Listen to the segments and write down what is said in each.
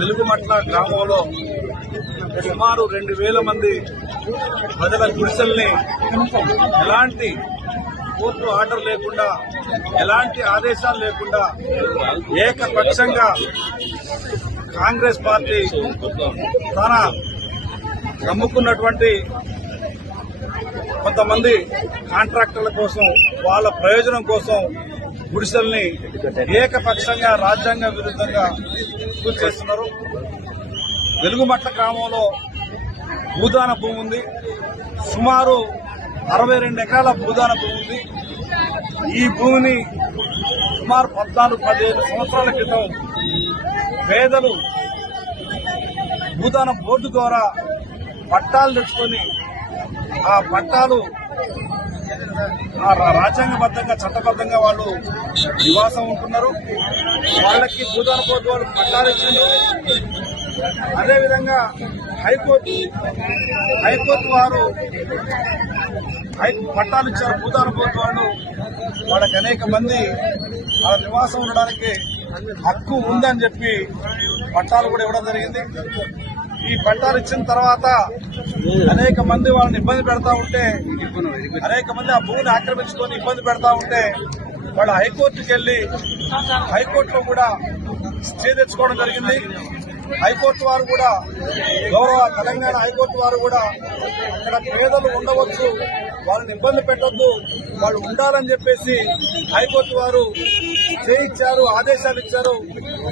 వెలుగుమట్ల గ్రామంలో సుమారు 2000 మంది ప్రజల గుడిసెల్ని ఎలాంటి కోర్టు ఆర్డర్ లేకుండా, ఎలాంటి ఆదేశాలు లేకుండా ఏకపక్షంగా కాంగ్రెస్ పార్టీ తన నమ్ముకున్నటువంటి కొంతమంది కాంట్రాక్టర్ల కోసం, వాళ్ళ ప్రయోజనం కోసం గుడిసెల్ని ఏకపక్షంగా రాజ్యాంగ విరుద్ధంగా కూల్చేస్తున్నారు. వెలుగుమట్ల గ్రామంలో భూదాన భూమి ఉంది. సుమారు 62 ఎకరాల భూదాన భూమి ఉంది. ఈ భూమిని సుమారు 14-15 సంవత్సరాల క్రితం పేదలు భూదాన బోర్డు ద్వారా పట్టాలు తెచ్చుకొని ఆ పట్టాలు రాజ్యాంగబద్ధంగా, చట్టబద్ధంగా వాళ్ళు నివాసం ఉంటున్నారు. వాళ్ళకి భూదాన బోర్డు వాళ్ళు పట్టాలు ఇచ్చింది. అదేవిధంగా హైకోర్టు వారు పట్టాలు ఇచ్చారు. భూదాన బోర్డు వాళ్ళు వాళ్ళకి అనేక మంది వాళ్ళ నివాసం ఉండడానికి హక్కు ఉందని చెప్పి పట్టాలు కూడా ఇవ్వడం జరిగింది. ఈ పట్టాలు ఇచ్చిన తర్వాత అనేక మంది వాళ్ళని ఇబ్బంది పెడతా ఉంటే, అనేక మంది ఆ భూమిని ఆక్రమించుకొని ఇబ్బంది పెడతా ఉంటే వాళ్ళు హైకోర్టుకి వెళ్లి హైకోర్టులో కూడా స్టే తెచ్చుకోవడం జరిగింది. హైకోర్టు వారు కూడా, గౌరవ తెలంగాణ హైకోర్టు వారు కూడా ఇక్కడ పేదలు ఉండవచ్చు, వాళ్ళని ఇబ్బంది పెట్టొద్దు, వాళ్ళు ఉండాలని చెప్పేసి హైకోర్టు వారు చేయించారు, ఆదేశాలు ఇచ్చారు.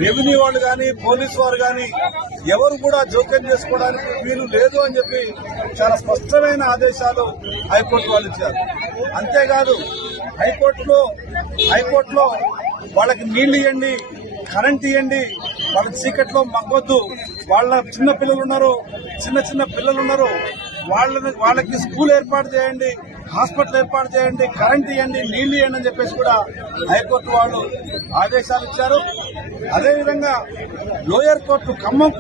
రెవెన్యూ వాళ్ళు కానీ, పోలీసు వారు కానీ ఎవరు కూడా జోక్యం చేసుకోవడానికి వీలు లేదు అని చెప్పి చాలా స్పష్టమైన ఆదేశాలు హైకోర్టు వాళ్ళు ఇచ్చారు. అంతేకాదు హైకోర్టులో వాళ్ళకి నీళ్లు ఇవ్వండి, కరెంట్ ఇవ్వండి, వాళ్ళకి చీకట్లో మగ్గొద్దు, వాళ్ళ చిన్న పిల్లలు ఉన్నారు, వాళ్ళకి స్కూల్ ఏర్పాటు చేయండి, హాస్పిటల్ ఏర్పాటు చేయండి, కరెంట్ ఇవ్వండి, నీళ్లు ఇవ్వండి అని చెప్పేసి కూడా హైకోర్టు వాళ్ళు ఆదేశాలు ఇచ్చారు. అదేవిధంగా లోయర్ కోర్టు, ఖమ్మం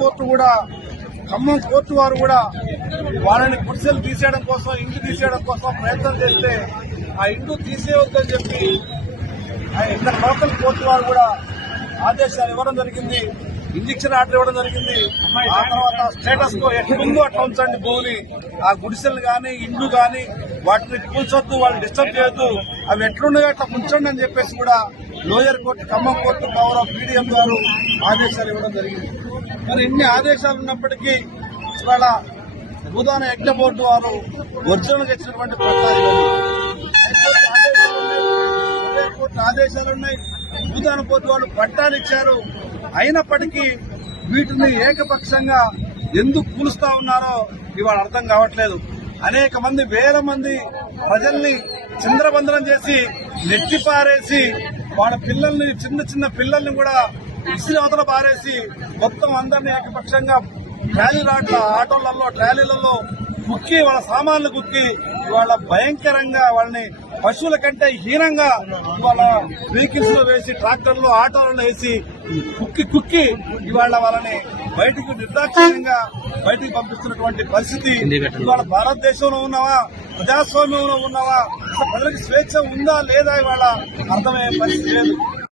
కోర్టు వారు కూడా వాళ్ళని గుడిసెలు తీసేయడం కోసం, ఇంటి తీసేయడం కోసం ప్రయత్నం చేస్తే ఆ ఇంటి తీసేయవద్దని చెప్పి ఇక్కడ లోకల్ కోర్టు వారు కూడా ఆదేశాలు ఇవ్వడం జరిగింది. ఇంజక్షన్ ఆర్డర్ ఇవ్వడం జరిగింది. ఆ తర్వాత స్టేటస్ కో ఎట్లుందో అట్లా ఉంచండి భూమిని, ఆ గుడిసెలు గాని, ఇండ్లు గాని వాటిని కూల్చొద్దు, వాళ్ళని డిస్టర్బ్ చేయొద్దు, అవి ఎట్లుండగా అట్లా ఉంచండి అని చెప్పేసి కూడా లోయర్ కోర్టు, ఖమ్మం కోర్టు గౌరవ పీడీఎం గారు ఆదేశాలు ఇవ్వడం జరిగింది. మరి ఇన్ని ఆదేశాలు ఉన్నప్పటికీ ఇవాళ భూదాన యజ్ఞ బోర్డు వారు ఒరిజినల్గా ఇచ్చినటువంటి పట్టాలు ఆదేశాలున్నాయి. భూదాన బోర్డు వాళ్ళు పట్టాలు ఇచ్చారు. అయినప్పటికీ వీటిని ఏకపక్షంగా ఎందుకు కూలుస్తా ఉన్నారో ఇవాళ అర్థం కావట్లేదు. అనేక మంది, వేల మంది ప్రజల్ని చిందరబందరం చేసి నెట్టిపారేసి వాళ్ళ పిల్లల్ని, చిన్న పిల్లల్ని కూడా ఇసిరి అవతల పారేసి మొత్తం అందరినీ ఏకపక్షంగా ట్రాలీలలో కుక్కి, వాళ్ళ సామాన్లు కుక్కి ఇవాళ భయంకరంగా వాళ్ళని పశువుల కంటే హీనంగా ఇవాళ వెహికల్స్ లో వేసి, ట్రాక్టర్లు, ఆటోలను వేసి కుక్కి ఇవాళ వాళ్ళని బయటకు నిర్దాక్షిణ్యంగా బయటకు పంపిస్తున్నటువంటి పరిస్థితి. ఇవాళ భారతదేశంలో ఉన్నావా, ప్రజాస్వామ్యంలో ఉన్నావా, ప్రజలకు స్వేచ్ఛ ఉందా లేదా ఇవాళ అర్థమయ్యే పరిస్థితి లేదు.